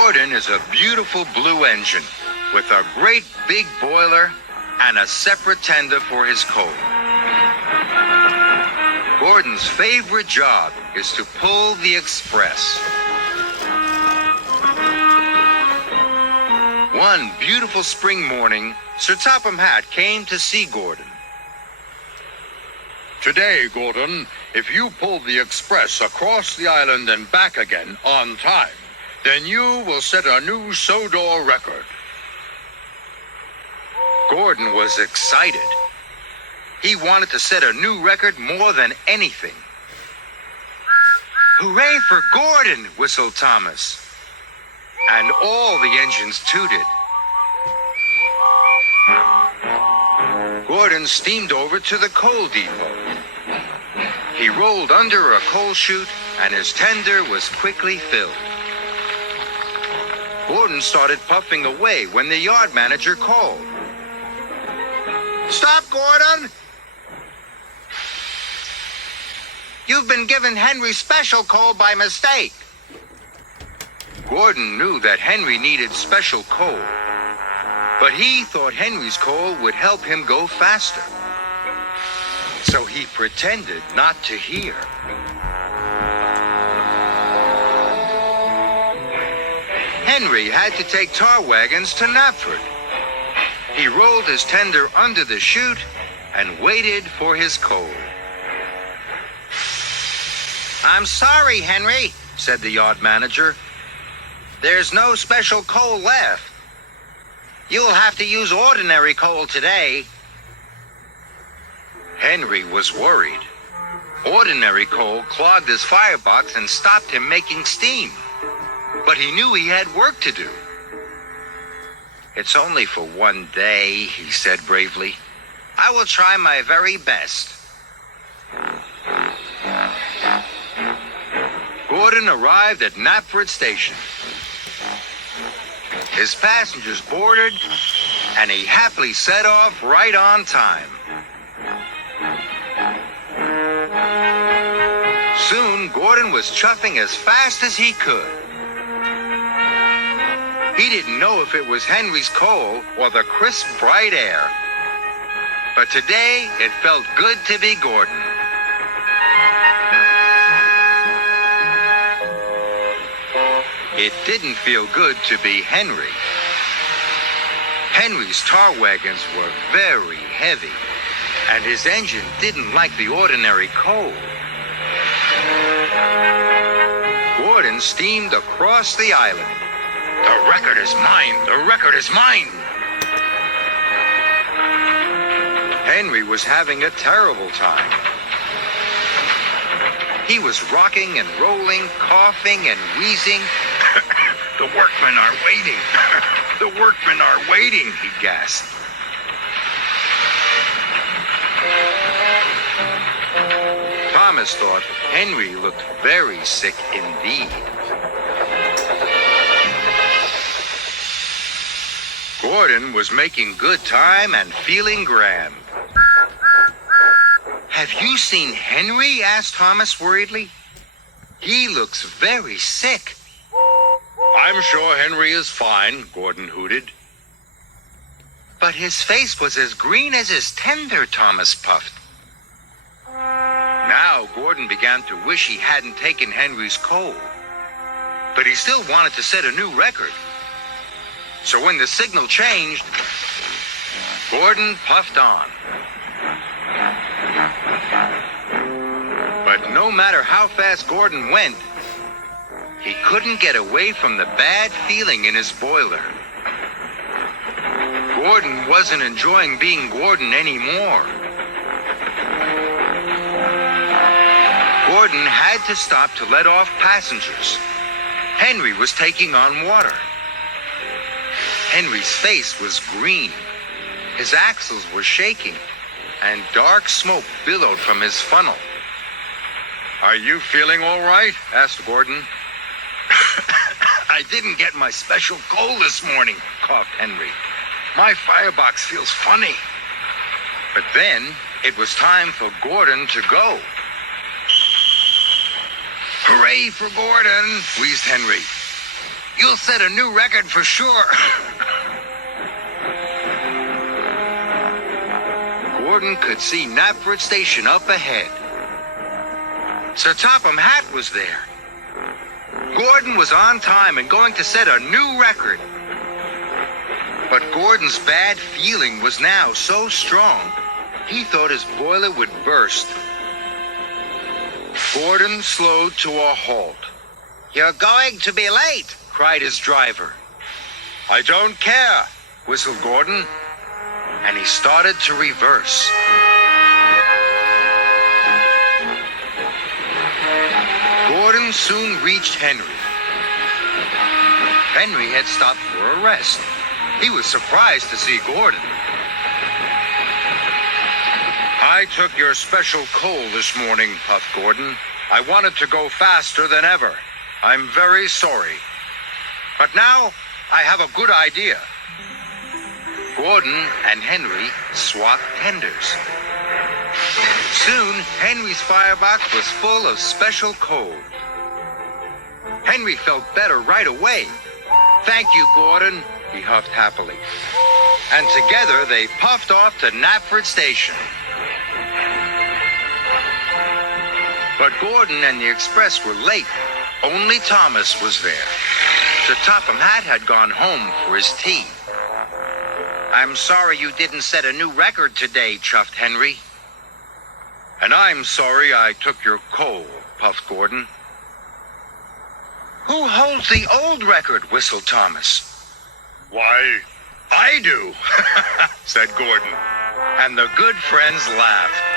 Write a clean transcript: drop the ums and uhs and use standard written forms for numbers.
Gordon is a beautiful blue engine with a great big boiler and a separate tender for his coal. Gordon's favorite job is to pull the express. One beautiful spring morning, Sir Topham Hatt came to see Gordon. Today, Gordon, if you pull the express across the island and back again on time, then you will set a new Sodor record. Gordon was excited. He wanted to set a new record more than anything. Hooray for Gordon, whistled Thomas. And all the engines tooted. Gordon steamed over to the coal depot. He rolled under a coal chute, and his tender was quickly filled. Gordon started puffing away when the yard manager called. Stop, Gordon! You've been given Henry's special coal by mistake. Gordon knew that Henry needed special coal, but he thought Henry's coal would help him go faster. So he pretended not to hear. Henry had to take tar wagons to Knapford. He rolled his tender under the chute and waited for his coal. I'm sorry, Henry, said the yard manager. There's no special coal left. You'll have to use ordinary coal today. Henry was worried. Ordinary coal clogged his firebox and stopped him making steam. But he knew he had work to do. It's only for one day, he said bravely. I will try my very best. Gordon arrived at Knapford Station. His passengers boarded, and he happily set off right on time. Soon, Gordon was chuffing as fast as he could. He didn't know if it was Henry's coal or the crisp, bright air. But today, it felt good to be Gordon. It didn't feel good to be Henry. Henry's tar wagons were very heavy, and his engine didn't like the ordinary coal. Gordon steamed across the island. The record is mine! The record is mine! Henry was having a terrible time. He was rocking and rolling, coughing and wheezing. The workmen are waiting. The workmen are waiting, he gasped. Thomas thought Henry looked very sick indeed. Gordon was making good time and feeling grand. Have you seen Henry? Asked Thomas worriedly. He looks very sick. I'm sure Henry is fine, Gordon hooted. But his face was as green as his tender, Thomas puffed. Now Gordon began to wish he hadn't taken Henry's coal. But he still wanted to set a new record. So when the signal changed, Gordon puffed on. But no matter how fast Gordon went, he couldn't get away from the bad feeling in his boiler. Gordon wasn't enjoying being Gordon anymore. Gordon had to stop to let off passengers. Henry was taking on water. Henry's face was green. His axles were shaking, and dark smoke billowed from his funnel. Are you feeling all right? Asked Gordon. I didn't get my special coal this morning, coughed Henry. My firebox feels funny. But then it was time for Gordon to go. Hooray for Gordon, wheezed Henry. You'll set a new record for sure. Gordon could see Knapford Station up ahead. Sir Topham Hatt was there. Gordon was on time and going to set a new record. But Gordon's bad feeling was now so strong, he thought his boiler would burst. Gordon slowed to a halt. You're going to be late, Cried his driver. I don't care. Whistled Gordon, and he started to reverse. Gordon soon reached Henry. Henry had stopped for a rest. He was surprised to see Gordon. I took your special coal this morning, puffed Gordon. I wanted to go faster than ever. I'm very sorry. But now I have a good idea. Gordon and Henry swapped tenders. Soon, Henry's firebox was full of special coal. Henry felt better right away. Thank you, Gordon, he huffed happily. And together they puffed off to Knapford Station. But Gordon and the express were late. Only Thomas was there. Sir Topham Hatt had gone home for his tea. I'm sorry you didn't set a new record today, chuffed Henry. And I'm sorry I took your coal, puffed Gordon. Who holds the old record? Whistled Thomas. Why, I do, said Gordon. And the good friends laughed.